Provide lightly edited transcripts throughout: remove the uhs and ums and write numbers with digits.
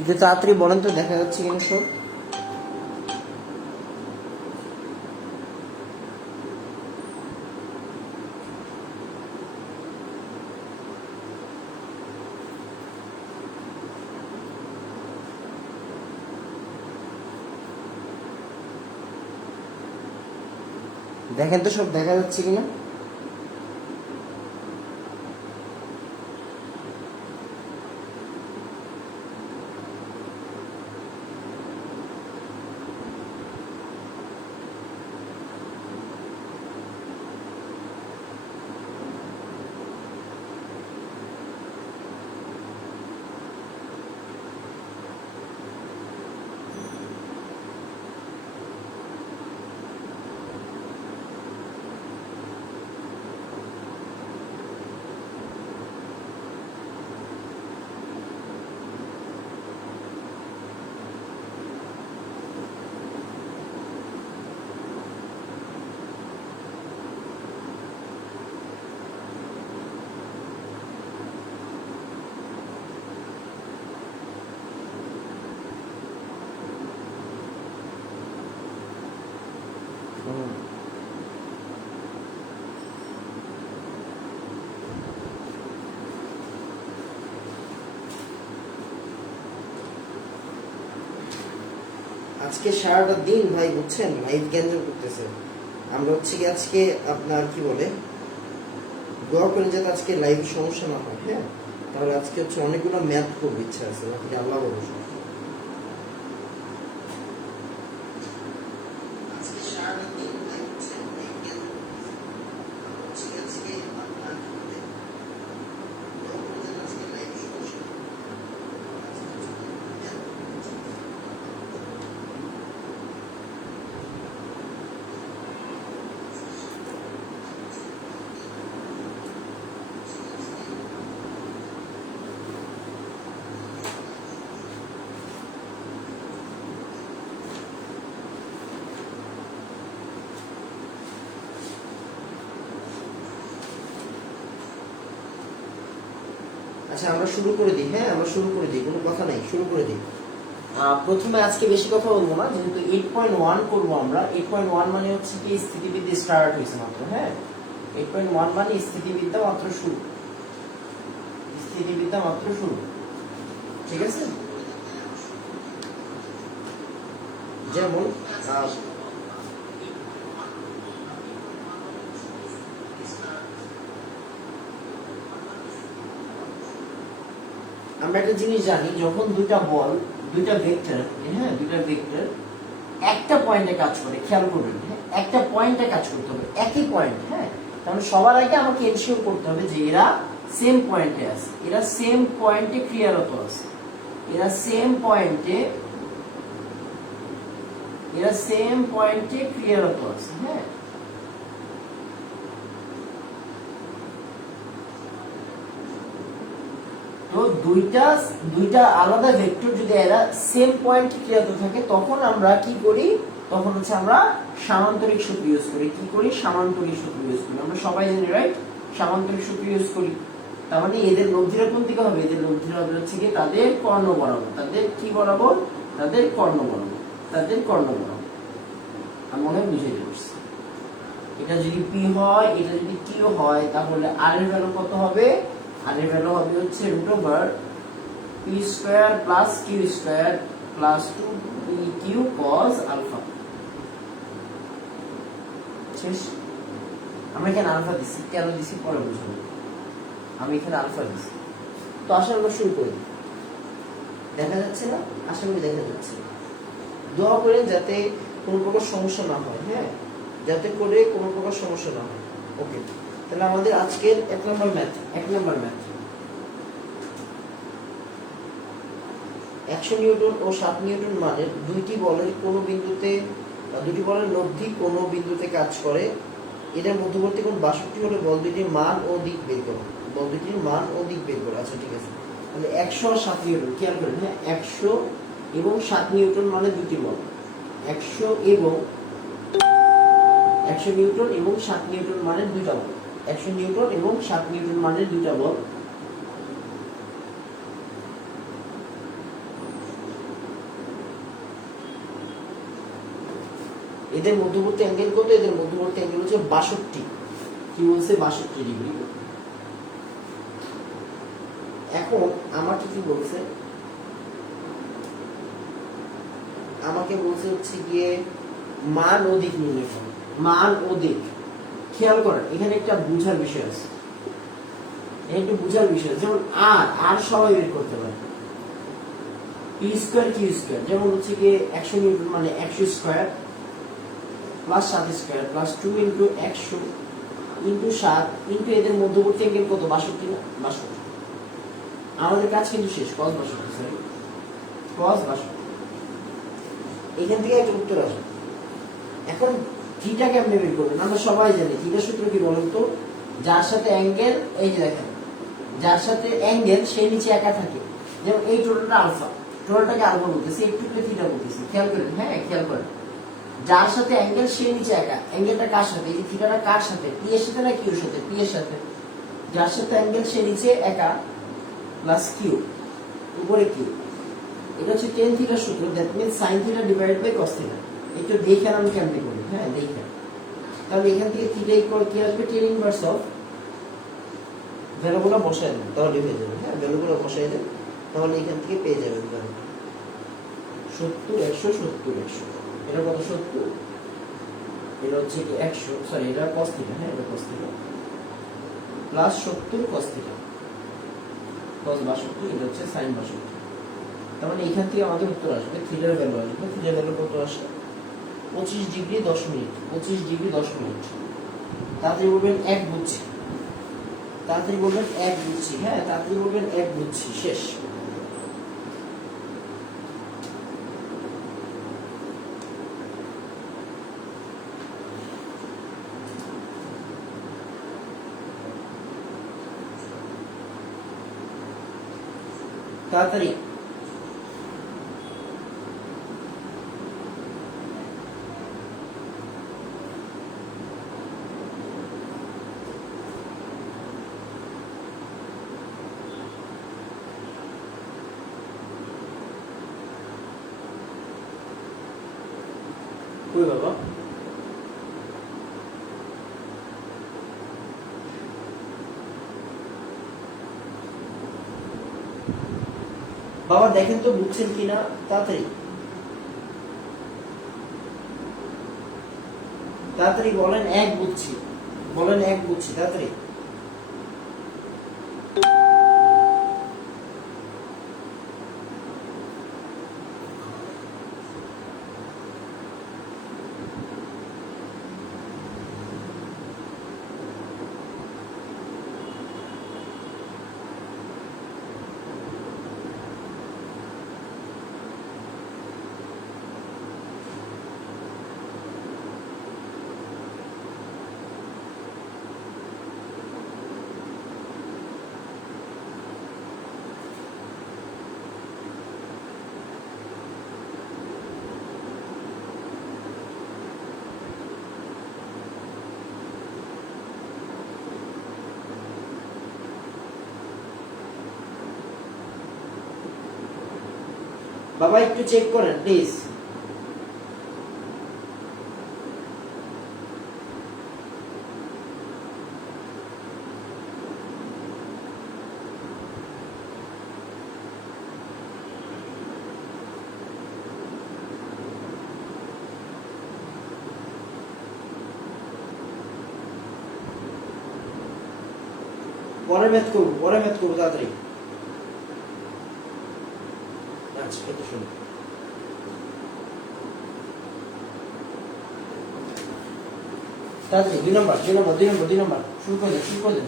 একটু তাড়াতাড়ি বলেন তো, দেখা যাচ্ছে কিনা সব। দেখেন তো সব দেখা যাচ্ছে কিনা। আজকে সারাটা দিন ভাই বুঝছেন লাইভ ক্যান্সেল করতেছে। আমরা হচ্ছে কি আজকে আপনার কি বলে দোয়া করেন যাতে আজকে লাইভ সমস্যা না হয়। হ্যাঁ, তাহলে আজকে হচ্ছে অনেকগুলো ম্যাথ খুব ইচ্ছা আছে, বাকি আল্লাহ ভরসা। আচ্ছা আমরা শুরু করে দিই। হ্যাঁ আমরা শুরু করে দিই, কোনো কথা নাই, শুরু করে দিই। প্রথমে আজকে বেশি কথা বলবো না, যেহেতু 8.1 করবো আমরা। 8.1 মানে হচ্ছে কি স্থিতিবিদ্যা স্টার্ট হয়েছে মাত্র। হ্যাঁ, 8.1 মানে স্থিতিবিদ্যা মাত্র শুরু, স্থিতিবিদ্যা মাত্র শুরু। ঠিক আছে, যেমন আমরা একটা জিনিস জানি, যখন দুইটা বল, দুইটা ভেক্টর, হ্যাঁ দুইটা ভেক্টর একটা পয়েন্টে কাজ করে, খেয়াল করবেন। হ্যাঁ, একটা পয়েন্টে কাজ করতে হবে, একই পয়েন্ট। হ্যাঁ, তাহলে সবার আগে আমাকে এনশিওর করতে হবে যে এরা সেম পয়েন্টে আছে, এরা সেম পয়েন্টে ক্রিয়ারত আছে, এরা সেম পয়েন্টে, এরা সেম পয়েন্টে ক্রিয়ারত আছে। হ্যাঁ, তো দুইটা আলাদা ভেক্টর যদি এরা সেম পয়েন্টে ক্রিয়ারত থাকে, তখন আমরা কি করি, তখন হচ্ছে আমরা সামান্তরিক সূত্র ইউজ করি। কি করি? সামান্তরিক সূত্র ইউজ করি। আমরা সবাই জানি, রাইট? সামান্তরিক সূত্র ইউজ করি। তার মানে এদের লব্ধিরা কোন দিকে হবে? এদের লব্ধিরা হবে হচ্ছে কি তাদের কর্ণ বরাবর। তাদের কি বরাবর? তাদের কর্ণ বরাবর, তাদের কর্ণ বরাবর। আমি মনে হয় বুঝাইতে পারছি। এটা যদি পি হয়, এটা যদি কিউ হয়, তাহলে আর এর ভ্যালু কত হবে? আর এর ভ্যালু হবে হচ্ছে P square plus Q square plus 2p Q cos alpha. শেষ। আমরা এখানে আলফা দিছি, কেন দিছি পরে বুঝবো। আমি এখানে আলফা দিছি। তো আসলে আমরা শুরু করি। দেখা যাচ্ছে না? আশা করি দেখা যাচ্ছে। দোয়া করেন যাতে কোনো প্রকার সমস্যা না হয়। হ্যাঁ, যাতে করে কোনো প্রকার সমস্যা না হয়। ওকে, তাহলে আমাদের আজকের 1 নম্বর ম্যাথ, 100 নিউটন ও 7 নিউটন মানের দুইটি বলের কোনো বিন্দুতে, দুটি বলের লব্ধি কোনো বিন্দুতে কাজ করে। এটার মধ্যবর্তী কোণ 62 হলে বল দুটির মান ও দিক বের করো। বল দুটির মান ও দিক বের করো। আচ্ছা ঠিক আছে, তাহলে 100 আর 7 নিউটন খেয়াল করেন। হ্যাঁ, 100 এবং 7 নিউটন মানে দুটি বল। 100 নিউটন এবং 7 নিউটন মানে দুইটা বল। 100 নিউটন এবং 7 নিউটন মানে দুইটা বল। এদের মধ্যবর্তী অ্যাঙ্গেল কত? এদের মধ্যবর্তী অ্যাঙ্গেল হচ্ছে 62। কি বলছে? 62 ডিগ্রি। এখন আমাকে কি বলছে? আমাকে বলছে হচ্ছে গিয়ে মান ও দিক নির্ণয় করো। মান ও দিক খেয়াল করেন, এখানে একটা বুঝার বিষয় আছে, এখানে একটু বুঝার বিষয় আছে। যেমন আর সবাই বের করতে পারে, পি স্কোয়ার কিউ স্কোয়ার, যেমন হচ্ছে গিয়ে 100 নিউটন মানে 100 square plus 7 square plus 2 into 100 into 7 into এদের মধ্যবর্তী অ্যাঙ্গেল কত? 62 না? 62। আমাদের কাজ কিন্তু শেষ। cos 62, sorry cos 62। এখান থেকে একটা উত্তর আসবে। এখন থিটা কেমনে বের করবেন? আমরা সবাই জানি থিটার সূত্র কি বলেন তো? যার সাথে অ্যাঙ্গেল, এই যে দেখেন, যার সাথে অ্যাঙ্গেল সে নিচে একা থাকে। যেমন এই টোটালটা আলফা, টোটালটাকে আলফা বলতেছি, একটুকে থিটা বলতেছি। খেয়াল করেন, হ্যাঁ খেয়াল করেন, যার সাথে অ্যাঙ্গেল সে নিচে একা। অ্যাঙ্গেলটা কার সাথে? এই যে থিটাটা কার সাথে? পি এর সাথে না কিউ এর সাথে? পি এর সাথে। যার সাথে অ্যাঙ্গেল সে নিচে একা প্লাস কিউ উপরে কিউ। এটা হচ্ছে টেন থিটার সূত্র। That means sine theta divided by cos theta. একটু দেখেন আমি কেমনে করি। হ্যাঁ দেখেন, তাহলে এখান থেকে থিটা ইকুয়াল কি আসবে? টেন ইনভার্স অফ, ভ্যালুগুলো বসায় দেন তাহলে হয়ে যাবে। হ্যাঁ ভ্যালুগুলো বসায় দেন তাহলে এখান থেকে পেয়ে যাবেন ভ্যালু 70 100 70 100। এটা কত? 70। এটা হচ্ছে কি 100, সরি এটা cos থিটা। হ্যাঁ এটা cos theta plus 70 cos theta, cos 62, এটা হচ্ছে sin 62। তার মানে এখান থেকে আমাদের উত্তর আসবে, থিটার ভ্যালু আসবে। থিটার ভ্যালু কত আসে? 25 ডিগ্রি 10 মিনিট। 25 degree 10 minute. তাড়াতাড়ি বলবেন 1 বুঝছি, তাড়াতাড়ি বলবেন 1 বুঝছি। হ্যাঁ তাড়াতাড়ি বলবেন 1 বুঝছি। শেষ। তাড়াতাড়ি। কই বাবা? বাবা দেখেন তো বুঝছেন কিনা, তাড়াতাড়ি তাড়াতাড়ি বলেন 1 বুঝছি, বলেন 1 বুঝছি, তাড়াতাড়ি। বাবা একটু চেক করেন প্লিজ। পরে ম্যাথ করবো, পরে ম্যাথ করবো, তাড়াতাড়ি। আচ্ছা এটা শুনুন, তাড়াতাড়ি 2 নম্বর 2 নম্বর 2 নম্বর 2 নম্বর শুরু করে দেন, শুরু করে দেন।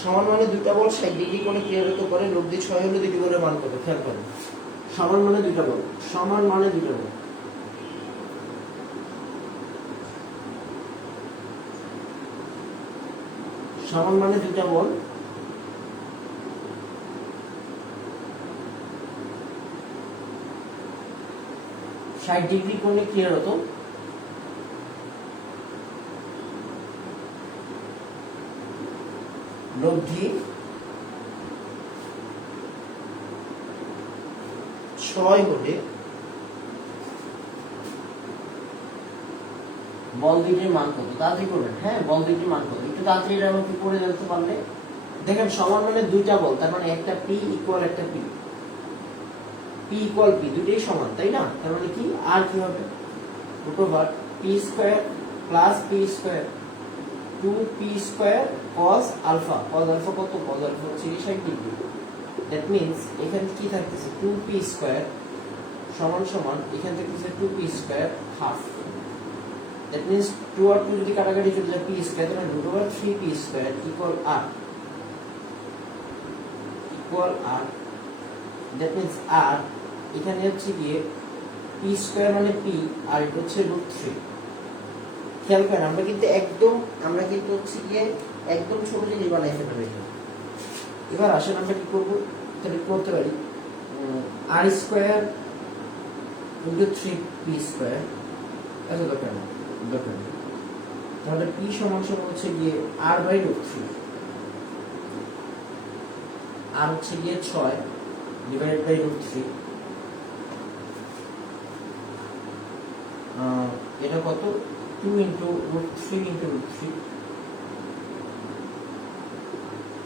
সমান মানে দুইটা বল 60 ডিগ্রি কোণে ক্রিয়ারত করে, লব্ধি 6 হলে দুটি বলের মান কত? খেয়াল করেন, সমান মানে দুইটা বল, সমান মানে দুইটা বল। সমান মানে দুইটা বল, ষাট ডিগ্রি কোণে ক্রিয়ারত, লব্ধি 6 হলে বল দুইটির মান কত? তাড়াতাড়ি করবেন। হ্যাঁ, বল দুইটির মান কত একটু তাড়াতাড়ি এটা আমাকে করে জানতে পারলে। দেখেন সমান মানে দুইটা বল, তার মানে একটা পি ইকুয়াল একটা পি, পি ইকুয়াল পি, দুইটাই সমান তাই না? তার মানে কি আর কি হবে root over P square plus P square 2p square cos alpha. cos alpha কত? cos আলফা হচ্ছে 60 ডিগ্রি। দ্যাট মিন্স এখানে কি থাকতেছে 2p স্কয়ার সমান সমান এখান থেকে থাকতেছে 2p square half. That means 2 আর 2 যদি কাটাকাটি চলে যায় p স্কয়ার, তাহলে root over 3p square equal r, equal r। That means r এখানে হচ্ছে গিয়ে p স্কয়ার মানে p আর এটা হচ্ছে √3। খেয়াল করেন আমরা কিন্তু হচ্ছে গিয়ে একদম ছোট জিনিস বানাই ফেলবো এটা। এবার আসেন আমরা কি করব, তাহলে করতে পারি r square into 3p square, এত দরকার না। তাহলে p সমান সমান হচ্ছে গিয়ে r বাই √3, r হচ্ছে গিয়ে 6 ডিভাইডেড বাই √3। এটা কত 2 ইনটু √3 ইনটু √3,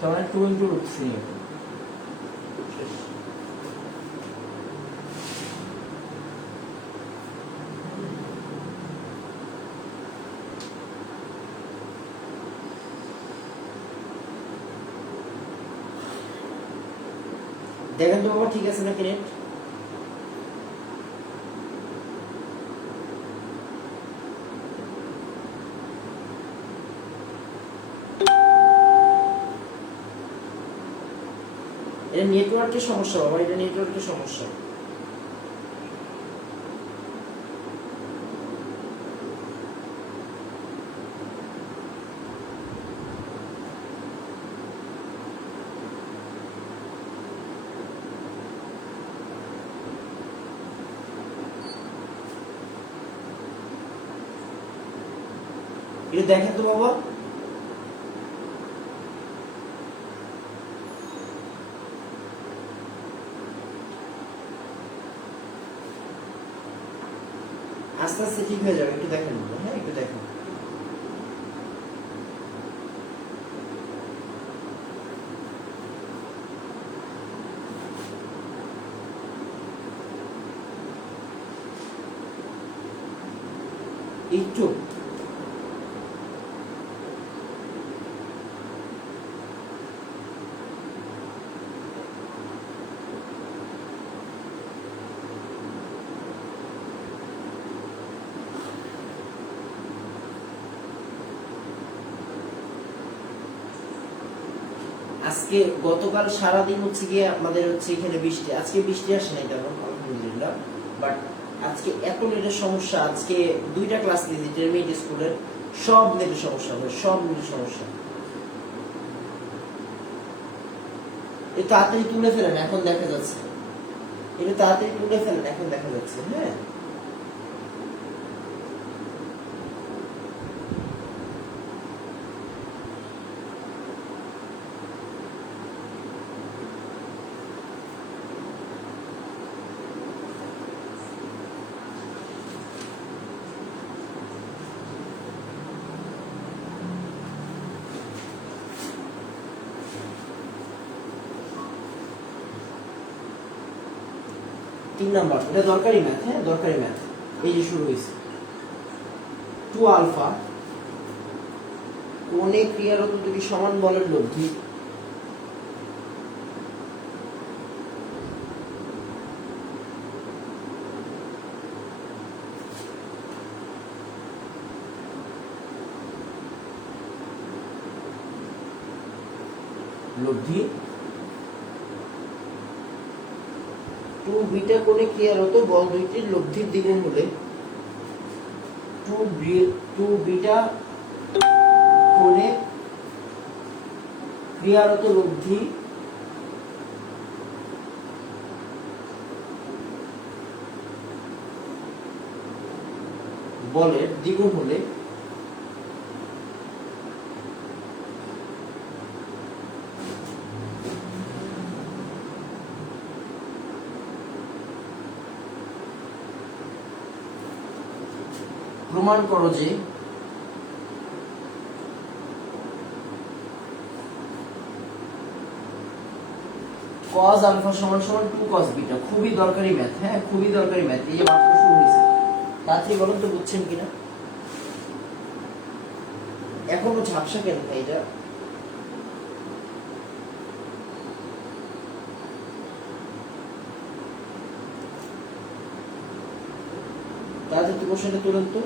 তাহলে 2 ইনটু √3 দেখেন তো বাবা ঠিক আছে নাকি নেট? এটা নেটওয়ার্কের সমস্যা বাবা, এটা নেটওয়ার্কের সমস্যা। এটা দেখেন তো বাবা, আস্তে আস্তে ঠিক হয়ে যাবে, একটু দেখেন। হ্যাঁ একটু দেখেন। একটু আজকে গতকাল সারাদিন হচ্ছে গিয়ে আমাদের হচ্ছে এখানে বৃষ্টি, আজকে বৃষ্টি আসে নাই তেমন আলহামদুলিল্লাহ। বাট আজকে এত নেটের সমস্যা, আজকে 2টা ক্লাস নিয়েছি ইন্টারমিডিয়েট স্কুলের, সব নেটের সমস্যা, সব নেটের সমস্যা। এটা তাড়াতাড়ি তুলে ফেলেন, এখন দেখা যাচ্ছে। এটা তাড়াতাড়ি তুলে ফেলেন, এখন দেখা যাচ্ছে। হ্যাঁ নাম্বার, এটা দরকারি ম্যাথ। হ্যাঁ দরকারি ম্যাথ, এই যে শুরু হয়েছে 2 আলফা কোণে ক্রিয়ারত দুটি সমান বলের লব্ধি লব্ধি 2 বিটা কোণে ক্রিয়ারত বল দুইটির লব্ধির দ্বিগুণ হলে 2 বিটা কোণে ক্রিয়ারত লব্ধি বলের দ্বিগুণ হলে প্রমাণ করো যে cos আলফা সমান সমান 2 cos বিটা। খুবই দরকারি ম্যাথ, হ্যাঁ খুবই দরকারি ম্যাথ, এই যে মাত্র শুরু হয়েছে। তাড়াতাড়ি বলুন তো বুঝছেন কিনা, এখনো ঝাপসা কেন এটা? তাড়াতাড়ি তো কোশ্চেনটা তুলুন তো।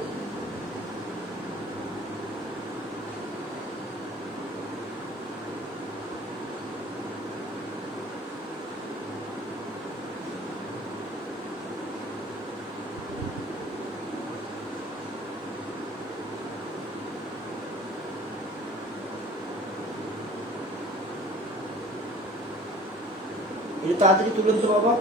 এটা তাড়াতাড়ি তুলুন তো বাবা।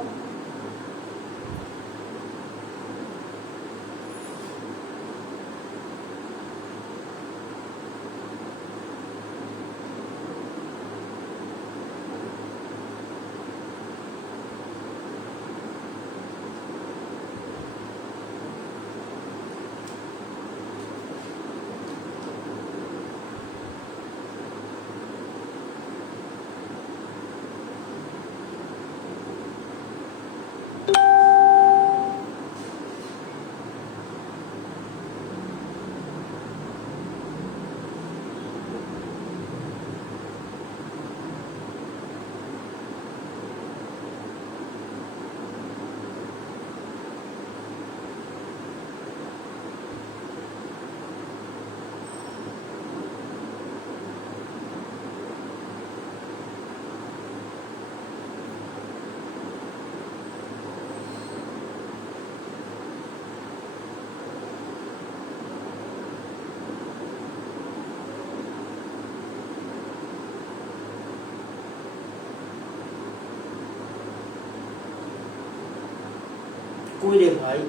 কই রে ভাই,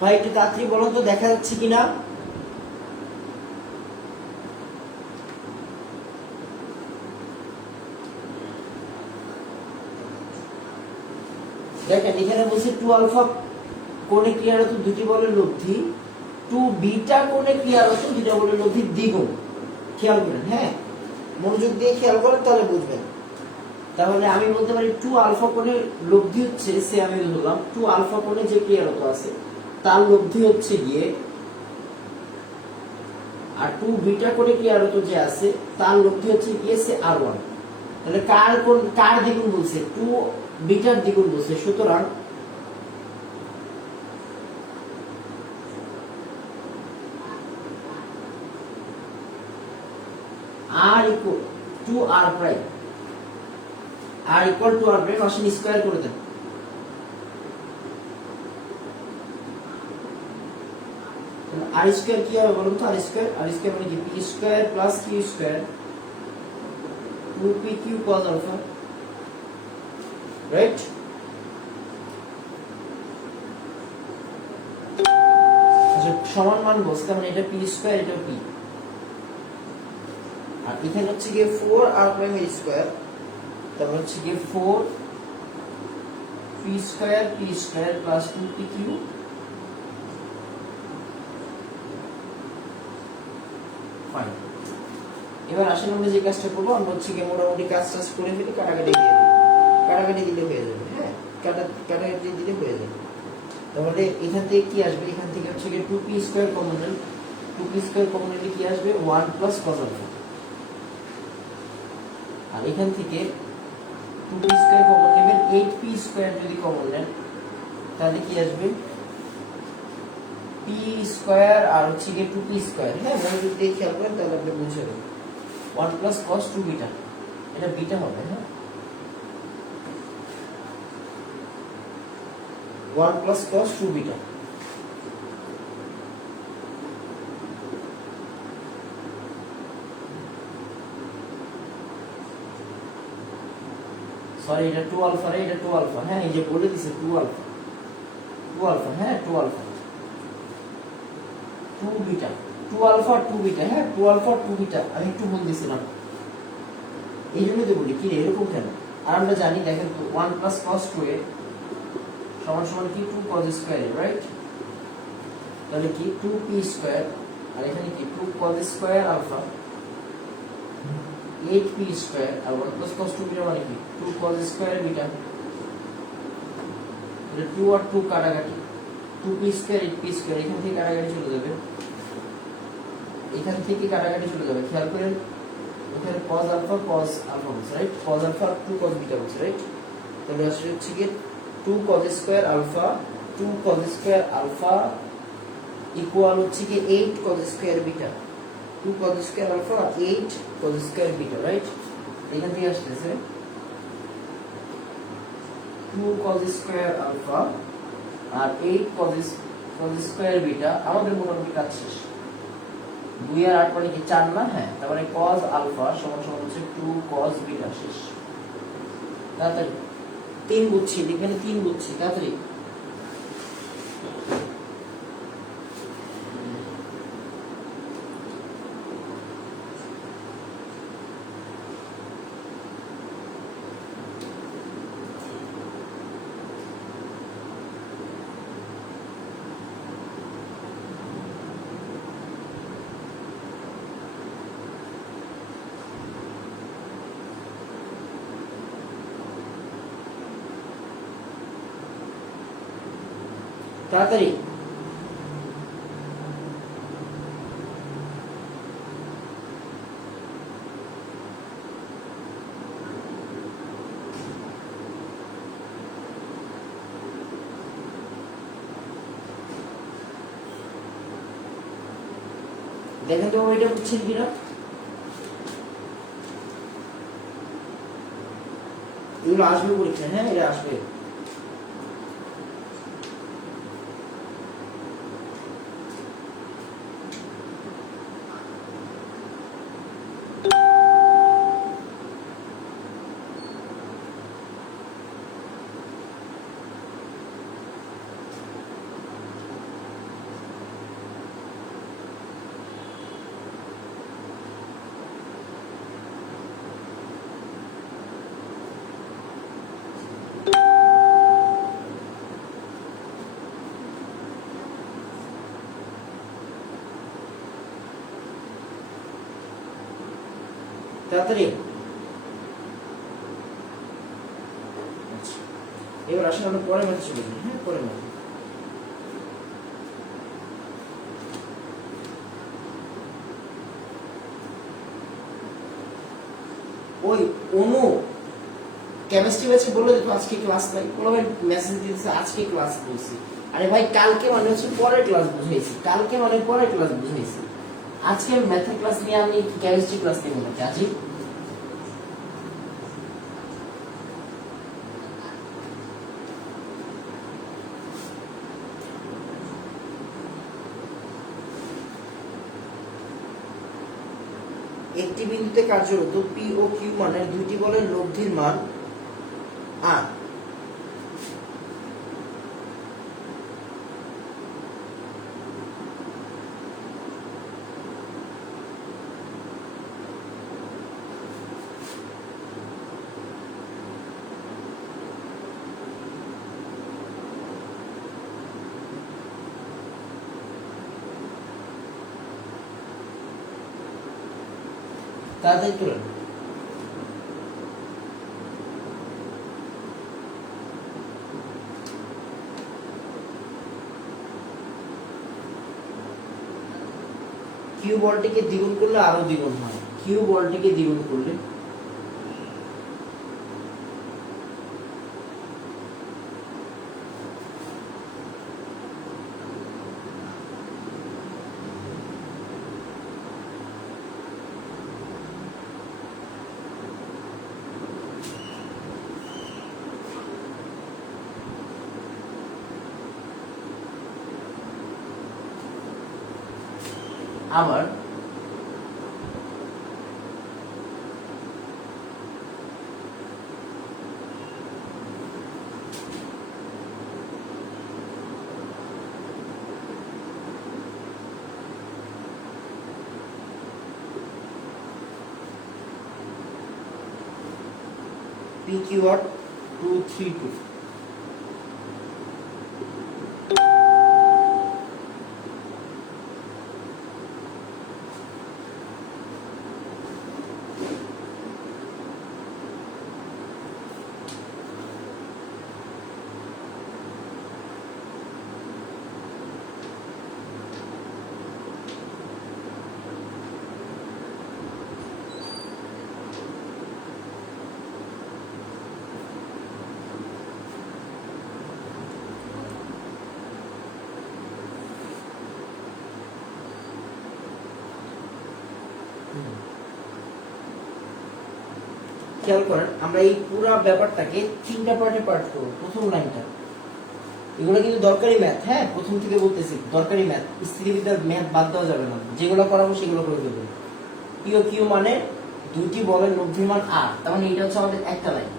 ভাই একটু তাড়াতাড়ি বলুন তো দেখা যাচ্ছে কিনা। দেখেন এখানে বলছে 2 আলফা কোণে ক্রিয়ারত দুটি বলের লব্ধি, 2 বিটা কোণে ক্রিয়ারত দুটি বলের লব্ধির দ্বিগুণ। খেয়াল করেন, হ্যাঁ মনোযোগ দিয়ে খেয়াল করেন তাহলে বুঝবেন। তাহলে আমি বলতে পারি 2 আলফা কোণের লব্ধি হচ্ছে, সে আমি ধরলাম 2 আলফা কোণে যে ক্রিয়ারত আছে তার লব্ধি হচ্ছে গিয়ে, আর 2 বিটা কোণে ক্রিয়ারত যে আছে তার লব্ধি হচ্ছে গিয়ে সে r1। তাহলে কার দ্বিগুণ বলছে? 2 বিটার দ্বিগুণ বলছে। সুতরাং r equal to r prime, r equal to r prime আসলে স্কয়ার করে দেন। r স্কয়ার কি হবে বলুন তো? r স্কয়ার মানে কি? p square plus q square 2pq cos alpha, right? আচ্ছা সমান মান বলতে মানে এটা p স্কয়ার, এটা p, আর এখানে হচ্ছে গিয়ে 4r প্রাইম এর স্কয়ার, তারপর হচ্ছে গিয়ে 4p square plus 2pq। Fine, এবার আসলে আমরা যে কাজটা করবো, আমরা হচ্ছে গিয়ে মোটামুটি কাজ করে ফেলি, কাটাকাটি দিয়ে দিই, কাটাকাটি দিলে হয়ে যাবে। হ্যাঁ কাটাকাটি দিলে হয়ে যাবে। তাহলে এখান থেকে কি আসবে? এখান থেকে হচ্ছে গিয়ে 2p স্কয়ার কমন নেন, 2p স্কয়ার কমন নিলে কি আসবে? 1 প্লাস cos alpha। আর এখান থেকে 2p স্কয়ার কমন নেবেন, 8p স্কয়ার যদি কমন নেন তাহলে কি আসবে? p স্কয়ার আর হচ্ছে গিয়ে 2p স্কয়ার। হ্যাঁ মনোযোগ দিয়ে খেয়াল করেন তাহলে আপনি বুঝে যাবেন। 1 প্লাস cos 2 বিটা, এটা বিটা হবে। হ্যাঁ 1 প্লাস cos 2 বিটা। সরি এটা 2 আলফা রে, এটা 2 আলফা। হ্যাঁ এই যে বলে দিছে 2 আলফা, 2 আলফা, হ্যাঁ 2 আলফা 2 বিটা, 2 আলফা 2 বিটা। হ্যাঁ 2 আলফা 2 বিটা, আমি একটু ভুল দিছিলাম, এই জন্য তো বলি কি রে এরকম কেন? আর আমরা জানি দেখেন তো 1 প্লাস cos 2a সমান সমান কি 2 cos স্কয়ার, রাইট? তাহলে কি 2p স্কয়ার, আর এখানে কি 2 cos square alpha 8p square, আর 1 প্লাস cos 2 বিটা মানে কি 2 cos স্কয়ার বিটা। এটা 2 আর 2 কাটাকাটি, 2p স্কয়ার 8p স্কয়ার, এখান থেকে কাটাকাটি চলে যাবে, এখান থেকে কাটাকাটি চলে যাবে। খেয়াল করেন এখানে cos আলফা বলছে, right? cos alpha 2 cos beta বলছে, রাইট? তাহলে আসলে হচ্ছে কি 2 cos square alpha 2 cos square alpha equal হচ্ছে কি 8 cos square beta. 2 cos square alpha 8 cos square beta, right? এখান থেকে আসছে 2 cos স্কয়ার আলফা আর 8 cos স্কয়ার বিটা। আমাদের মোটামুটি কাজ শেষ। 2 আর 8 মানে কি 4 না? হ্যাঁ, তার মানে cos আলফা সমান সমান হচ্ছে 2 cos বিটা। শেষ। তাড়াতাড়ি 3 বুঝছি, এখানে 3 বুঝছি, তাড়াতাড়ি। তাড়াতাড়ি দেখেন তো এটা বুঝছেন কিনা। এগুলো আসবে পরীক্ষা, হ্যাঁ এটা আসবে। তাড়াতাড়ি এবার আসলে আমরা পরের ম্যাথে চলে যাই। হ্যাঁ, পরের ম্যাথে ওই অনু কেমিস্ট্রি ব্যাচে বললো যে আজকে ক্লাস নাই, কোনো ভাই মেসেজ দিয়েছে আজকে ক্লাস বলছি। আরে ভাই কালকে মানে হচ্ছে পরের ক্লাস বুঝাইছি, কালকে মানে পরের ক্লাস বুঝাইছি। আজকে ম্যাথের ক্লাস নিয়ে আমি কেমিস্ট্রি ক্লাস নেব নাকি আজই? একটি বিন্দুতে কার্যরত পি ও কিউ মানের দুইটি বলের লব্ধির মান আর তাড়াতাড়ি তুলেন। কিউ বলটিকে দ্বিগুণ করলে আরো দ্বিগুণ হয়। কিউ বলটিকে দ্বিগুণ করলে আবার P PQ আর 232 খেয়াল করেন আমরা এই পুরো ব্যাপারটাকে তিনটা পার্টে পার্ট করব। প্রথম লাইনটা এগুলো কিন্তু দরকারি ম্যাথ, হ্যাঁ প্রথম থেকে বলতেছি দরকারি ম্যাথ, স্থিতিবিদ্যার ম্যাথ বাদ দেওয়া যাবে না, যেগুলো করাবো সেগুলো করে দেবো। কিউ কিউ মানে দুটি বলের লব্ধিমান আর, তার মানে এটা হচ্ছে আমাদের একটা লাইন।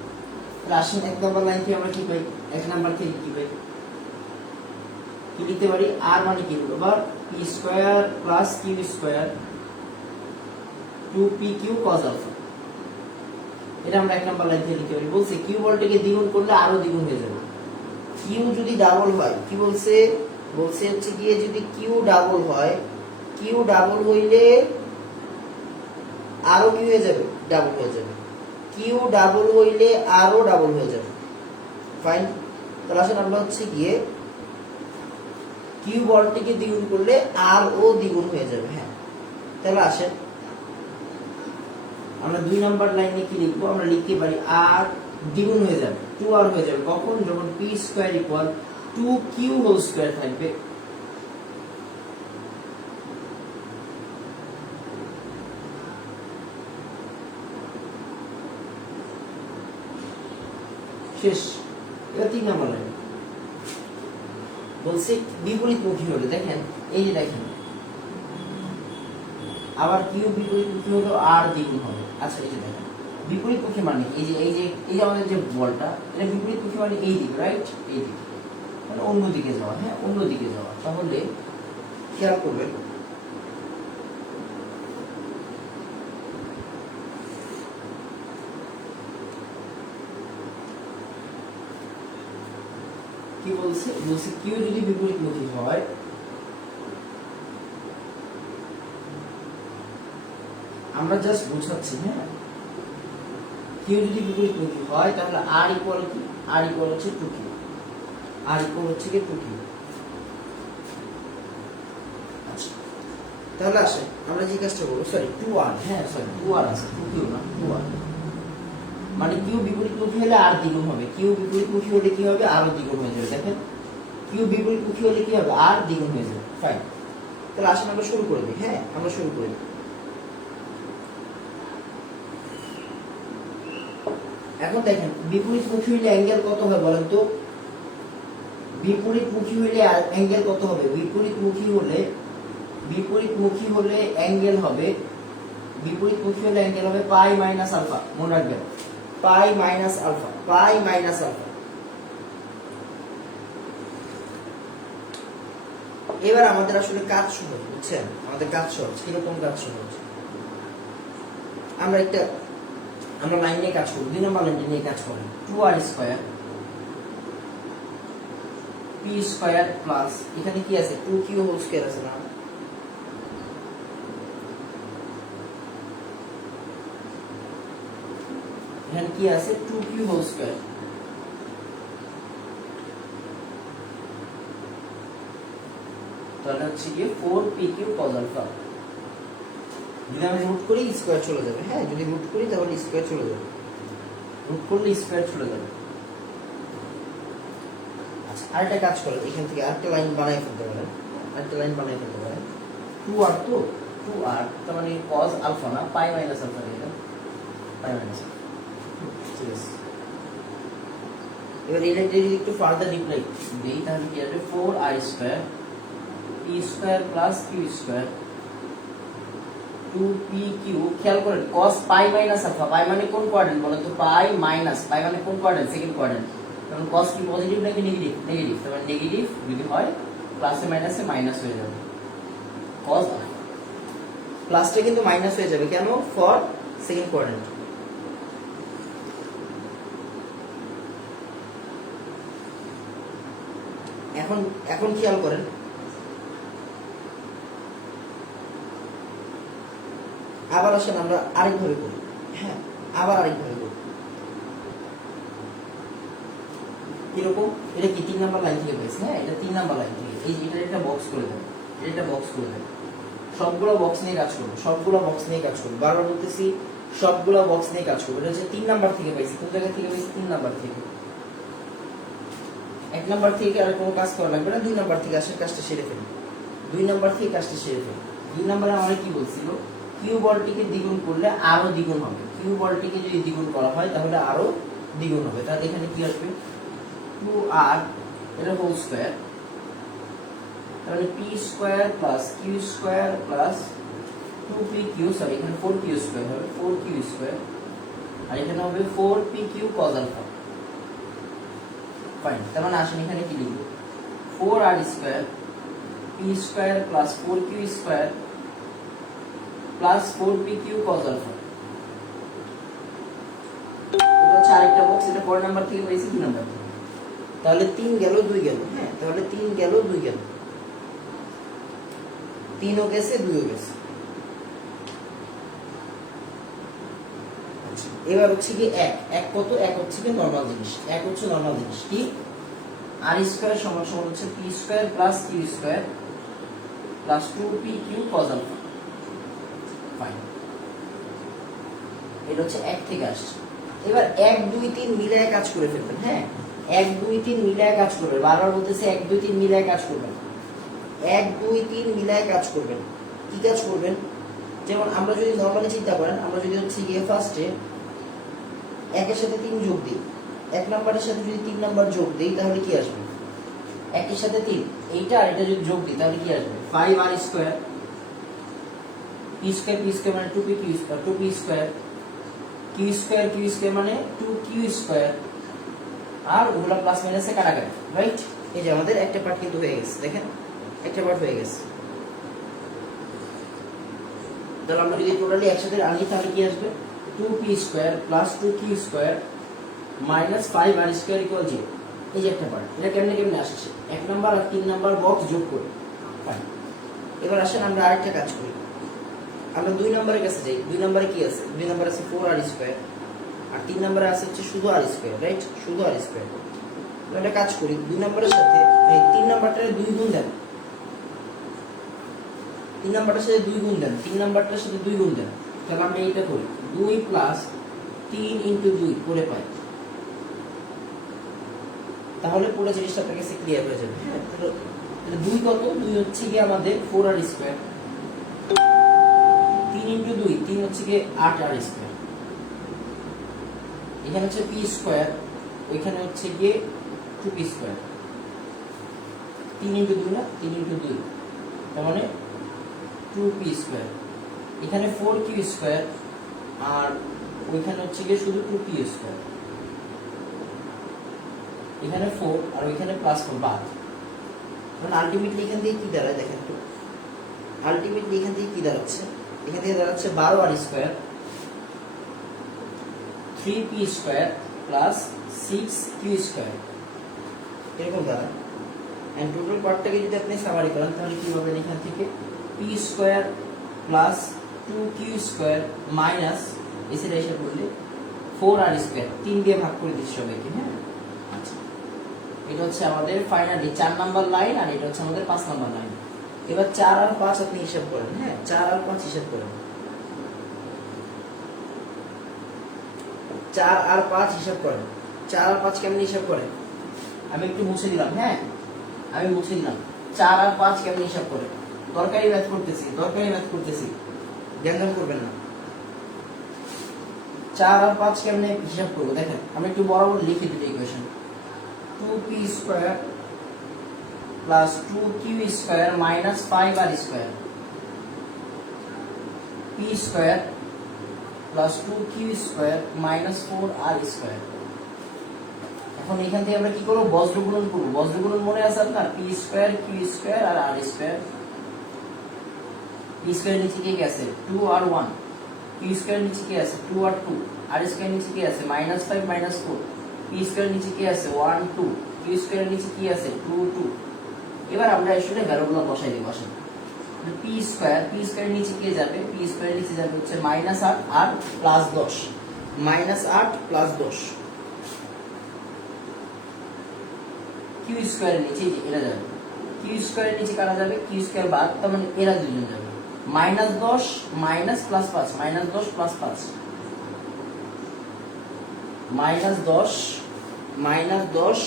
আসেন এক নম্বর লাইন থেকে আমরা কি পাই, এক নাম্বার থেকে কি পাই, কি লিখতে পারি, আর মানে কি এবার P square plus Q square 2pq cos alpha, এটা আমরা এক নাম্বার লাইন থেকে লিখতে পারি। বলছে কিউ বলটাকে দ্বিগুণ করলে আরো দ্বিগুণ হয়ে যাবে। কিউ যদি ডাবল হয়, কি বলছে, বলছে হচ্ছে গিয়ে যদি কিউ ডাবল হয়, কিউ ডাবল হইলে আরো কি হয়ে যাবে, ডাবল হয়ে যাবে। কিউ ডাবল হইলে আরো ডাবল হয়ে যাবে। ফাইন, তাহলে আসলে আমরা হচ্ছে গিয়ে কিউ বলটিকে দ্বিগুণ করলে আর ও দ্বিগুণ হয়ে যাবে। হ্যাঁ, তাহলে আসেন আমরা দুই নাম্বার লাইনে কি লিখবো, আমরা লিখতে পারি আর দ্বিগুণ হয়ে যাবে, 2r হয়ে যাবে। কখন, যখন p square equal 2q whole square থাকবে। শেষ, এটা তিন নাম্বার লাইন। বলছে বিপরীতমুখী হলে, দেখেন এই যে দেখেন আবার কিউ বিপরীতমুখী হলো আর দ্বিগুণ হবে। আচ্ছা এই যে দেখেন বিপরীতমুখী মানে এই যে আমাদের যে বলটা, এটা বিপরীতমুখী মানে এই দিক, রাইট, এই দিক মানে অন্য দিকে যাওয়া। হ্যাঁ, অন্য দিকে যাওয়া। তাহলে খেয়াল করবেন কি বলছে, বলছে কিউ যদি বিপরীতমুখী হয়, আমরা জাস্ট বুঝাচ্ছি, হ্যাঁ কিউ যদি বিপরীতমুখী হয় তাহলে আর ইকুয়াল কি, আর ইকুয়াল হচ্ছে 2q, আর ইকুয়াল হচ্ছে কি 2q। আচ্ছা তাহলে আসে আমরা যে কাজটা করব, সরি 2r, হ্যাঁ সরি 2r আছে, 2q না 2r, মানে কিউ বিপরীতমুখী হলে আর দ্বিগুণ হবে, কিউ বিপরীতমুখী হলে কি হবে, আরো দ্বিগুণ হয়ে যাবে। দেখেন কিউ বিপরীতমুখী হলে কি হবে, আর দ্বিগুণ হয়ে যাবে। ফাইন, তাহলে আসেন আমরা শুরু করে দিই। হ্যাঁ আমরা শুরু করে দিই। এখন দেখেন বিপরীতমুখী হইলে অ্যাঙ্গেল কত হবে বলেন তো, বিপরীতমুখী হইলে অ্যাঙ্গেল কত হবে, বিপরীতমুখী হলে অ্যাঙ্গেল হবে, বিপরীতমুখী হলে অ্যাঙ্গেল হবে পাই মাইনাস আলফা। মনে রাখবেন pi minus alpha, pi minus alpha. এবার আমাদের আসলে কাজ সহজ, বুঝছেন, আমাদের কাজ সহজ। কিরকম কাজ সহজ, আমরা লাইন নিয়ে কাজ করি, দুই নম্বর লাইন নিয়ে কাজ করি। 2r square p square plus এখানে কি আছে, 2q হোল স্কয়ার আছে না, এখানে কি আছে 2q হোল স্কয়ার, তাহলে হচ্ছে কি 4pq cos আলফা। যদি আমি রুট করি স্কয়ার চলে যাবে। হ্যাঁ, যদি রুট করি তাহলে স্কয়ার চলে যাবে, রুট করলে স্কয়ার চলে যাবে। আচ্ছা আরেকটা কাজ করেন, এখান থেকে আরেকটা লাইন বানাই ফেলতে পারেন, 2r তো 2r, তার মানে cos আলফা না পাই মাইনাস আলফা, এটা পাই মাইনাস আলফা। ঠিক আছে, এবার এটা যদি একটু ফার্দার রিপ্লাই দেই তাহলে কি হবে, 4r square p square plus q square 2pq। খেয়াল করেন cos পাই মাইনাস আলফা, পাই মানে কোন কোয়াড্রেন্ট বলেন তো, পাই মাইনাস, পাই মানে কোন কোয়াড্রেন্ট, সেকেন্ড কোয়াড্রেন্ট। কারণ cos কি পজিটিভ নাকি নেগেটিভ, নেগেটিভ, তার মানে নেগেটিভ যদি হয় প্লাসে মাইনাসে মাইনাস হয়ে যাবে। cos প্লাসটা কিন্তু মাইনাস হয়ে যাবে, কেন, ফর সেকেন্ড কোয়াড্রেন্ট। এখন এখন খেয়াল করেন, আবার আসেন আমরা আরেকভাবে করি। হ্যাঁ, আবার আরেকভাবে করি। কিরকম? এটা কি 3 নাম্বার লাইন থেকে পেয়েছে? হ্যাঁ, এটা 3 নাম্বার লাইন থেকে। এই এটা একটা বক্স করে দেন, এটা বক্স করে দেন। সবগুলো বক্স নিয়ে কাজ করবো, সবগুলো বক্স নিয়ে কাজ করবো। বারবার বলতেছি সবগুলো বক্স নিয়ে কাজ করবো। এটা হচ্ছে 3 নাম্বার থেকে পাইছি। কোন জায়গা থেকে পাইছি? 3 নাম্বার থেকে। 1 নাম্বার থেকে আর কোনো কাজ করা লাগবে না, 2 নাম্বার থেকে আসলে কাজটা সেরে ফেলি। 2 নাম্বার থেকে কাজটা সেরে ফেলি। 2 নাম্বারে আমাদের কি বলছিল? কিউ বলটিকে দ্বিগুণ করলে আরো দ্বিগুণ হবে। কিউ বলটিকে যদি দ্বিগুণ করা হয় তাহলে আরো দ্বিগুণ হবে। তাহলে এখানে কি আসবে? 2r এটা হোল স্কয়ার, তাহলে p square plus q square plus 2pq, sorry এখানে 4q স্কয়ার হবে, 4q স্কয়ার, আর এখানে হবে 4pq cos আলফা। ফাইন। তার মানে আসেন এখানে কি লিখব? 4r square p square plus 4q square plus 4pq cos alpha. এটা হচ্ছে আরেকটা বক্স, এটা পরের নাম্বার থেকে পাইছি 2 নাম্বার থেকে। তাহলে 3 গেল 2 গেল। হ্যাঁ, তাহলে 3 গেল 2 গেল, 3 ও গেছে 2 ও গেছে। আচ্ছা, এবার হচ্ছে কি 1 কত? 1 হচ্ছে কি নরমাল জিনিস, 1 হচ্ছে নরমাল জিনিস। কি? r স্কয়ার সমান সমান হচ্ছে p square plus q square plus 2pq cos alpha. Fine. এটা হচ্ছে 1 থেকে আসছে। এবার 1 2 3 মিলায় কাজ করে ফেলবেন। হ্যাঁ, 1 2 3 মিলায় কাজ করবেন। বারবার বলতেছে 1 2 3 মিলায় কাজ করবেন। 1 2 3 মিলায় কাজ করবেন। কি কাজ করবেন? যেমন আমরা যদি নরমালি চিন্তা করেন, আমরা যদি হচ্ছে গিয়ে ফার্স্টে 1 এর সাথে 3 যোগ দিই, 1 নাম্বারের সাথে যদি 3 নাম্বার যোগ দিই তাহলে কি আসবে? 1 এর সাথে 3, এইটা আর এটা যদি যোগ দিই তাহলে কি আসবে? 5r square p square p square মানে 2p square 2p square q square q square মানে 2q স্কয়ার, আর ওগুলা প্লাস মাইনাসে কাটাকাটি। রাইট? এই যে আমাদের একটা পার্ট কিন্তু হয়ে গেছে। দেখেন, একটা পার্ট হয়ে গেছে। তাহলে আমরা যদি টোটালি একসাথে আনি তাহলে কি আসবে? 2p square plus 2q square minus 5r square equal 0। এই যে একটা পার্ট, এটা কেমনে কেমনে আসছে? 1 নাম্বার আর 3 নাম্বার বক্স যোগ করে। ফাইন। এবার আসেন আমরা আরেকটা কাজ করি। আমরা 2 নাম্বারের কাছে যাই। 2 নাম্বারে কি আছে? 2 নাম্বারে আছে 4r স্কয়ার, আর 3 নাম্বারে আছে হচ্ছে শুধু r স্কয়ার। রাইট? শুধু r স্কয়ার। আমরা একটা কাজ করি, 2 নাম্বারের সাথে এই 3 নাম্বারটারে 2 গুণ দেন। 3 নাম্বারটার সাথে 2 গুণ দেন, 3 নাম্বারটার সাথে 2 গুণ দেন। তাহলে আমরা এইটা করি, 2 প্লাস 3 ইনটু 2 করে পাই। তাহলে পুরো জিনিসটা আপনার কাছে ক্লিয়ার হয়ে যাবে। হ্যাঁ, তাহলে 2 কত? 2 হচ্ছে কি আমাদের 4r স্কয়ার, 3 ইনটু 2 3 হচ্ছে কি 8r স্কয়ার। এখানে হচ্ছে p স্কয়ার, ওইখানে হচ্ছে কি 2p স্কয়ার। 3 ইনটু 2 না, 3 ইনটু 2 তার মানে 2p স্কয়ার। এখানে 4q স্কয়ার, আর ওইখানে হচ্ছে কি শুধু 2p স্কয়ার। এখানে 4 আর ওইখানে প্লাস 4 বাদ। কারণ আলটিমেটলি এখান থেকে কি দাঁড়ায় দেখেন তো? আলটিমেটলি এখান থেকে কি দাঁড়াচ্ছে? এখান থেকে দাঁড়াচ্ছে 12r square 3p square plus 6q square, এরকম দাঁড়ায়। এন্ড টোটাল পার্টটাকে যদি আপনি সামারি করেন তাহলে কি হবে? এখান থেকে p square plus 2q square minus এসে এসে করলে 4r স্কয়ার, 3 দিয়ে ভাগ করে দিচ্ছি সবাইকে। হ্যাঁ, আচ্ছা, এটা হচ্ছে আমাদের ফাইনালি 4 নাম্বার লাইন, আর এটা হচ্ছে আমাদের 5 নাম্বার লাইন। এবার 4 আর 5 আপনি হিসাব করেন। হ্যাঁ, 4 আর 5 হিসাব করেন। 4 আর 5 হিসাব করেন। 4 আর 5 কেমনে হিসাব করেন? আমি একটু মুছে দিলাম। হ্যাঁ, আমি মুছে দিলাম। 4 আর 5 কেমনে হিসাব করে? দরকারি ম্যাথ করতেছি, দরকারি ম্যাথ করতেছি, জ্ঞান করবেন না। 4 আর 5 কেমনে হিসাব করব দেখেন, আমি একটু বরাবর লিখে দিই equation. 2p square plus 2q square minus 5r square, p square plus 2q square minus 4r square. এখন এখান থেকে আমরা কি করব? বজ্র গুণন করব। বজ্র গুণন মনে আছে আপনার? p স্কয়ার q স্কয়ার আর r স্কয়ার। p স্কয়ার নিচে কি আছে? 2 আর 1। q স্কয়ার নিচে কি আছে? 2 আর 2। r স্কয়ার নিচে কি আছে? -5 - 4। p স্কয়ার নিচে কি আছে? 1 2। কিউ স্কয়ারের নিচে কি আছে 2 2। এবার আমরা আসলে ভ্যালুগুলো বসাই দিব আসলে পি স্কয়ারের নিচে কি যাবে পি স্কয়ারের নিচে যাবে হচ্ছে -8 আর +10 -8 +10 কিউ স্কয়ারের নিচে যে এরা যাবে কিউ স্কয়ারের নিচে কারা যাবে কিউ স্কয়ার বাদ তার মানে এরা দুজন যাবে -10 মাইনাস প্লাস 5 -10 প্লাস 5 -10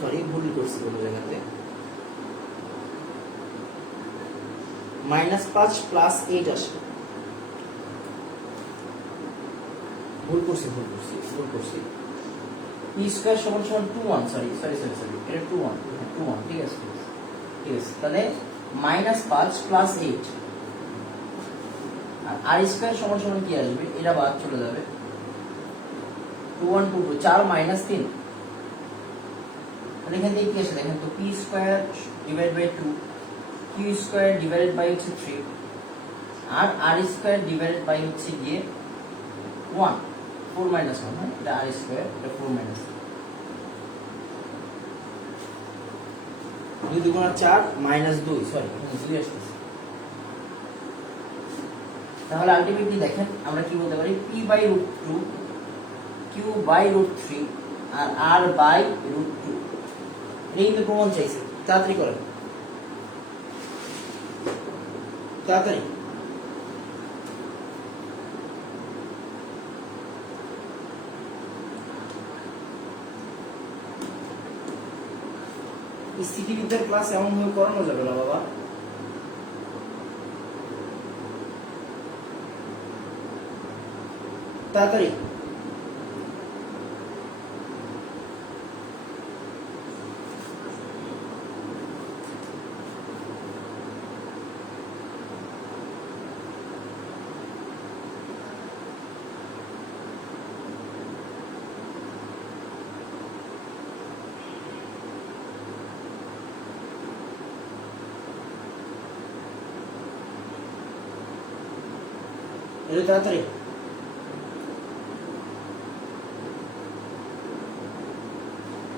সরি ভুল করছি কোন জায়গাতে -5 প্লাস 8 আসে ভুল করছি পি স্কয়ার সমান 21 সরি এটা 21 ঠিক আছে তাহলে -5 প্লাস 8 আর আর স্কয়ার সমান কি আসবে এটা বাদ চলে যাবে 21 2 4 - 3 তাহলে এখান থেকে কি আসে দেখেন তো P square divide by 2 Q square divided by হচ্ছে 3 আর আর স্কয়ার ডিভাইডেড বাই হচ্ছে গিয়ে 1 4 - 1 হ্যাঁ এটা আর স্কয়ার এটা 4 - 2 2 গুণ 4 -2 সরি এখানে 2 আসছে তাহলে আলটিমেটলি দেখেন আমরা কি বলতে পারি p √2 q √3 আর r √2 এই তো প্রমাণ চাইছে তাড়াতাড়ি করেন তাড়াতাড়ি স্থিতিবিদ্যার ক্লাস এমন ভাবে করানো যাবে না বাবা তাড়াতাড়ি তাড়াতাড়ি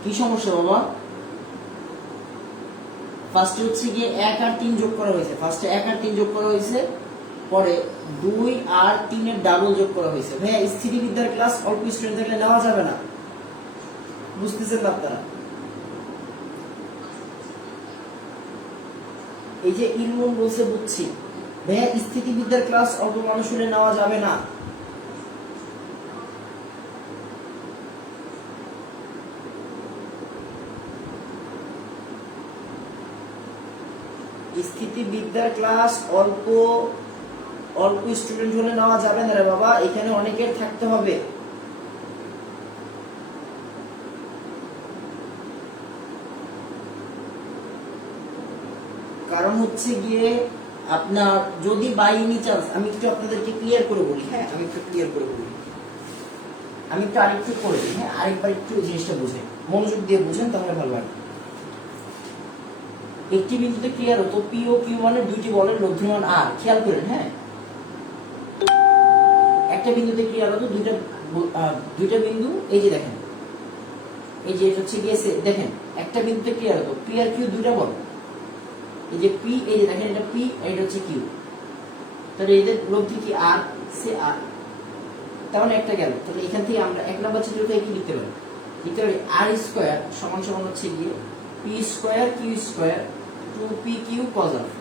কি সমস্যা বাবা ফার্স্টে হচ্ছে গিয়ে 1 আর 3 যোগ করা হয়েছে পরে 2 আর 3 এর ডাবল যোগ করা হয়েছে ভাইয়া স্থিতিবিদ্যার ক্লাস অল্প স্টুডেন্ট থাকলে নেওয়া যাবে না বুঝতেছেন না আপনারা এই যে ইলমুন বলছে বুঝছি ভাইয়া স্থিতিবিদ্যার ক্লাস অল্প মানুষ হলে নেওয়া যাবে না স্থিতিবিদ্যার ক্লাস অল্প স্টুডেন্ট হলে নেওয়া যাবে না রে বাবা এখানে অনেকের থাকতে হবে কারণ হচ্ছে গিয়ে আপনার যদি বাই এনি চান্স আমি একটু আপনাদেরকে ক্লিয়ার করে বলি হ্যাঁ আমি একটু আরেকটু করে দিই হ্যাঁ আরেকবার একটু জিনিসটা বুঝেন মনোযোগ দিয়ে বুঝেন তাহলে ভালো লাগে একটি বিন্দুতে ক্লিয়ার হতো পি ও কিউ মানে দুইটি বলের লব্ধিমান আর খেয়াল করেন হ্যাঁ একটা বিন্দুতে ক্লিয়ার হতো দুইটা বিন্দু এই যে দেখেন এই যে হচ্ছে গিয়ে দেখেন একটা বিন্দুতে ক্লিয়ার হতো পি আর কিউ দুইটা বল এই যে পি এই যে দেখেন এটা পি এটা হচ্ছে কিউ তাহলে এদের লব্ধি কি আর সে আর তাহলে একটা গেল তাহলে এখান থেকে আমরা এক নম্বর চিত্রতে কি লিখতে পারি আর স্কয়ার সমান হচ্ছে গিয়ে P square Q square 2pq cos alpha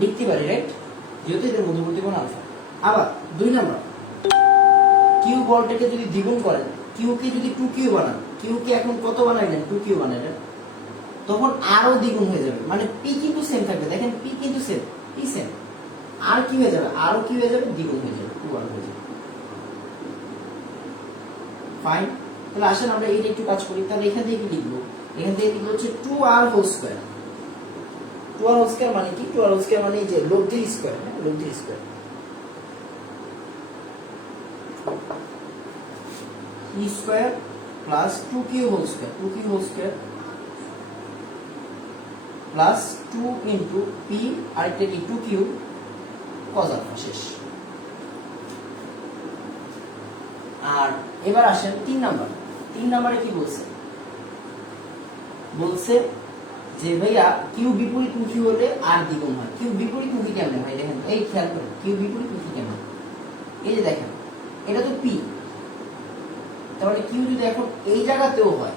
লিখতে পারি রাইট যেহেতু এদের মধ্যবর্তী কোণ আলফা আবার দুই নাম্বার কিউ বলটাকে যদি দ্বিগুণ করেন কিউ কে যদি 2q বানান কিউ কে এখন কত বানাইলেন 2q বানাইলেন তখন আরো দ্বিগুণ হয়ে যাবে মানে p কিন্তু সেম থাকবে দেখেন p কিন্তু সেম p সেম আর কি হয়ে যাবে আরো কি হয়ে যাবে দ্বিগুণ হয়ে যাবে 2r হয়ে যাবে ফাইন তাহলে আসেন আমরা এইটা একটু কাজ করি তাহলে এখান থেকে কি লিখবো এখান থেকে লিখবো হচ্ছে 2r whole square 2r whole square মানে কি 2r হোল স্কয়ার মানে এই যে লব্ধির স্কয়ার হ্যাঁ লব্ধির square e square plus 2q whole square plus 2 into p আরেকটা কি 2q cos আলফা শেষ আর এবার আসেন 3 নাম্বার 3 নম্বরে কি বলছে? বলছে যে ভাইয়া কিউ বিপরীতমুখী হলে আর দ্বিগুণ হয়। কিউ বিপরীতমুখী কেমনে ভাই? দেখেন, এই খেয়াল করেন কিউ বিপরীতমুখী কেমন। এই যে দেখেন, এটা তো পি, তাহলে কিউ যদি এখন এই জায়গাতেও হয়,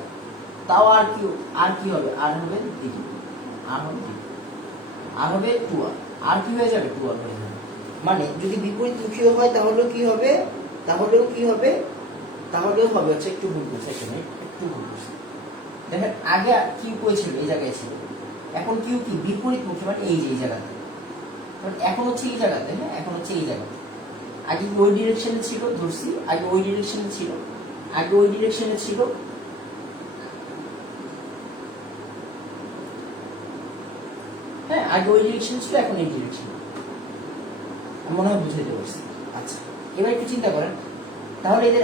তাও আর কিউ, আর কি হবে? আর হবে দ্বিগুণ, আর হবে দ্বিগুণ, আর হবে 2r, আর কি হয়ে যাবে? 2r হয়ে যাবে। মানে যদি বিপরীতমুখীও হয় তাহলেও কি হবে? তাহলেও কি হবে? তাহলেও হবে হচ্ছে, একটু ভুল করছে এখানে, একটু ভুল করছে। দেখেন আগে কিউ কই ছিল? এই জায়গায় ছিল, এখন কিউ কি বিপরীতমুখী, মানে এই যে এই জায়গাতে, এখন হচ্ছে এই জায়গাতে। হ্যাঁ, এখন হচ্ছে এই জায়গাতে। আগে ওই ডিরেকশনে ছিল, ধরছি আগে ওই ডিরেকশনে ছিল, আগে ওই ডিরেকশনে ছিল, হ্যাঁ আগে ওই ডিরেকশন ছিল, এখন এই ডিরেকশন। মনে হয় বুঝাইতে পারছি। আচ্ছা, এবার একটু চিন্তা করেন, তাহলে এদের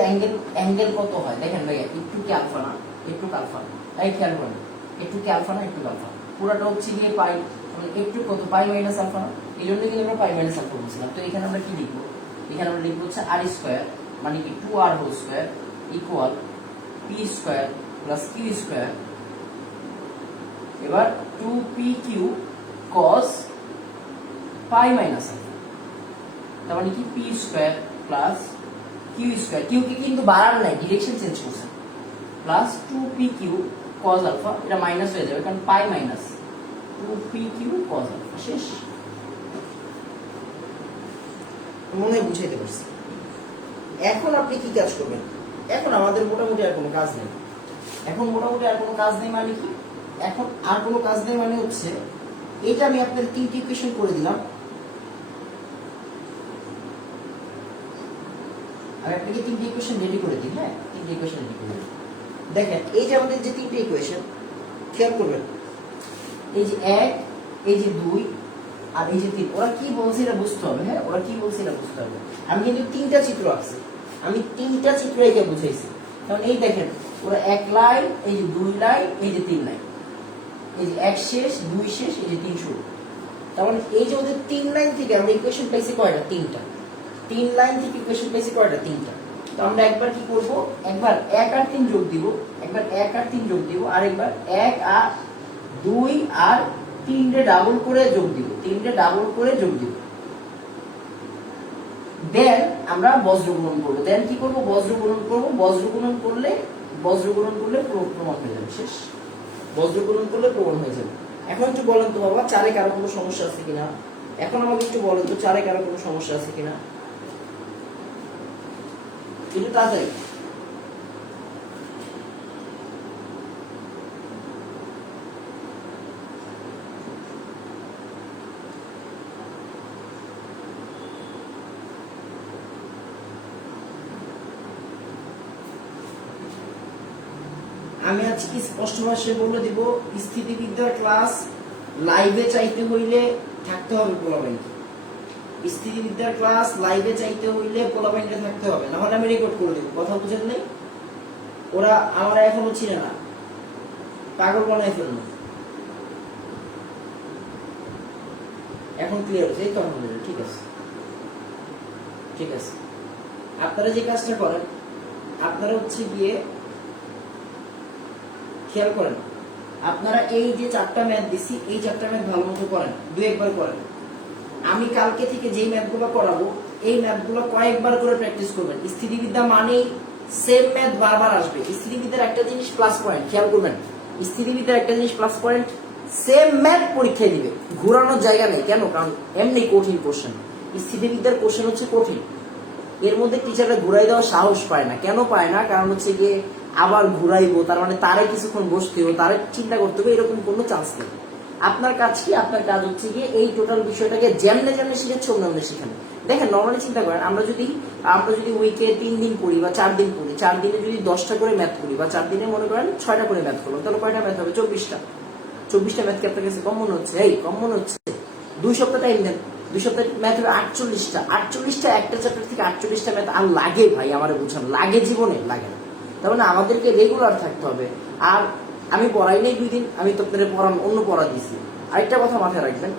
অ্যাঙ্গেল কত হয়? দেখেন ভাইয়া, একটু কি আলফা না, একটু আলফা, তাই খেয়াল করেন, একটু কি আলফা না, একটু আলফা, পুরাটা হচ্ছে গিয়ে পাই, মানে একটু কত পাই মাইনাস আলফা না, এই জন্য কিন্তু আমরা পাই মাইনাস আলফা বলছিলাম। তো এখানে আমরা কি লিখবো? এখানে আমরা লিখবো হচ্ছে আর স্কোয়ার, মানে কি 2r whole square equal P square plus Q square, এবার 2pq cos pi minus alpha, তার মানে কি P square plus Q square, Q কে কিন্তু বাড়ার নাই, ডিরেকশন চেঞ্জ করছে, প্লাস 2pq cos আলফা, এটা মাইনাস হয়ে যাবে কারণ পাই মাইনাস 2pq cos আলফা। শেষ। মনে হয় বুঝাইতে পারছি। এখন আপনি কি কাজ করবেন? এখন আমাদের মোটামুটি আর কোনো কাজ নেই। এখন মোটামুটি আর কোনো কাজ নেই মানে কি? এখন আর কোনো কাজ নেই মানে হচ্ছে এটা আমি আপনাদের 3টি ইকুয়েশন করে দিলাম। আমি আপনাকে 3টি ইকুয়েশন রেডি করে দিই। হ্যাঁ, 3টি ইকুয়েশন রেডি করে দিই। দেখেন এই যে আমাদের যে 3টি ইকুয়েশন, খেয়াল করবেন, এই যে 1, এই যে 2 আর এই যে 3, ওরা কি বলছে এটা বুঝতে হবে। হ্যাঁ, ওরা কি বলছে এটা বুঝতে হবে। আমি কিন্তু 3টা চিত্র আঁকছি, আমি 3টা চিত্র এঁকে বুঝাইছি। কারণ এই দেখেন, ওরা 1 লাইন, এই যে 2 লাইন, এই যে 3 লাইন, এই যে 1 শেষ, 2 শেষ, এই যে 3 শুরু। তার মানে এই যে ওদের 3 লাইন থেকে আমরা ইকুয়েশন পাইছি কয়টা? 3টা। 3 লাইন থেকে ইকুয়েশন পাইছি কয়টা? 3টা। তো আমরা একবার কি করব? একবার 1 আর 3 যোগ দিব, একবার 1 আর 3 যোগ দিব, আর একবার 1 আর 2 আর 3 রে ডাবল করে যোগ দিব, 3 রে ডাবল করে যোগ দিব। দেন আমরা বজ্রগুণন করব। দেন কি করব? বজ্রগুণন করব। বজ্রগুণন করলে প্রমাণ হয়ে যাবে। শেষ। বজ্রগুণন করলে প্রমাণ হয়ে যাবে। এখন একটু বলেন তো বাবা, 4 এ কারো কোনো সমস্যা আছে কিনা? এখন আমাকে একটু বলেন তো 4 এ কারো কোনো সমস্যা আছে কিনা? একটু তাড়াতাড়ি। আমি আজকে স্পষ্ট ভাষায় বলে দিব, স্থিতিবিদ্যার ক্লাস লাইভে চাইতে হইলে থাকতে হবে পোলাবাইনকে। স্থিতিবিদ্যার ক্লাস লাইভে চাইতে হইলে পোলাবাইনকে থাকতে হবে, না হলে আমি রেকর্ড করে দেব। কথা বুঝেন নাই? ওরা আমরা এখনো চিনে না, পাগল বানায় ফেলল। এখন ক্লিয়ার হচ্ছে? এই তো আলহামদুলিল্লাহ, ঠিক আছে, ঠিক আছে। আপনারা যে কাজটা করেন, আপনারা হচ্ছে গিয়ে খেয়াল করেন, আপনারা এই যে 4টা ম্যাথ দিছি, এই 4টা ম্যাথ ভালো মতো করেন, 2-1 করেন। আমি কালকে থেকে যেই ম্যাথগুলো করাবো, এই ম্যাথগুলো কয়েকবার করে প্র্যাকটিস করবেন। স্থিতিবিদ্যা মানেই সেম ম্যাথ বারবার আসবে। স্থিতিবিদ্যার একটা জিনিস প্লাস পয়েন্ট, খেয়াল করবেন, স্থিতিবিদ্যার একটা জিনিস প্লাস পয়েন্ট, সেম ম্যাথ পরীক্ষায় দিবে, ঘোরানোর জায়গা নেই। কেন? কারণ এমনি কঠিন কোশ্চেন। স্থিতিবিদ্যার কোশ্চেন হচ্ছে কঠিন, এর মধ্যে টিচাররা ঘুরাই দেওয়ার সাহস পায় না। কেন পায় না? কারণ হচ্ছে গিয়ে আবার ঘুরাইবো, তার মানে তারে কিছুক্ষণ বসতে হবে, তারে চিন্তা করতে হবে, এরকম কোনো চান্স নেই। আপনার কাজ কি? আপনার কাজ হচ্ছে গিয়ে এই টোটাল বিষয়টাকে যেমনে শিখেছে অন্য শিখানো। দেখেন, নর্মালি চিন্তা করেন, আমরা যদি উইকে 3 দিন পড়ি বা 4 দিন পড়ি, 4 দিনে যদি 10টা করে ম্যাথ করি, বা 4 দিনে মনে করেন 6টা করে ম্যাথ করলাম, তাহলে কয়টা ম্যাথ হবে? 24টা। 24টা ম্যাথ কি আপনার কাছে কম মনে হচ্ছে? এই কম মনে হচ্ছে? 2 সপ্তাহ টাইম দেন, 2 সপ্তাহ ম্যাথ হবে 48টা। 48টা একটা চ্যাপ্টার থেকে 48টা ম্যাথ আর লাগে ভাই? আমারে বুঝান, লাগে? জীবনে লাগে না। তার মানে আমাদেরকে রেগুলার থাকতে হবে। আর আমি পড়াই নাই 2 দিন, আমি তো আপনাদের অন্য পড়া দিয়েছি। আরেকটা কথা মাথায় রাখবেন,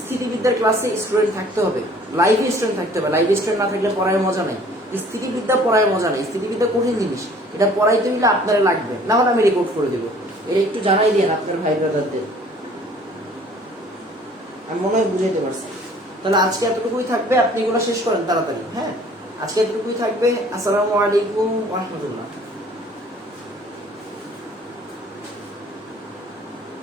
স্থিতিবিদ্যার ক্লাসে স্টুডেন্ট থাকতে হবে, লাইভে স্টুডেন্ট থাকতে হবে। লাইভে স্টুডেন্ট না থাকলে পড়ায় মজা নাই। স্থিতিবিদ্যা পড়ায় মজা নেই, স্থিতিবিদ্যা কঠিন জিনিস, এটা পড়াইতে হইলে আপনারা লাগবে, না হলে আমি রেকর্ড করে দেবো। এটা একটু জানাই দিন আপনার ভাই ব্রাদারদের, আমি মনে হয় বুঝাইতে পারছি। তাহলে আজকে এতটুকুই থাকবে, আপনি এগুলো শেষ করেন তাড়াতাড়ি। হ্যাঁ, আজকে এতটুকুই থাকবে। আসসালামু আলাইকুম ওয়া রাহমাতুল্লাহ।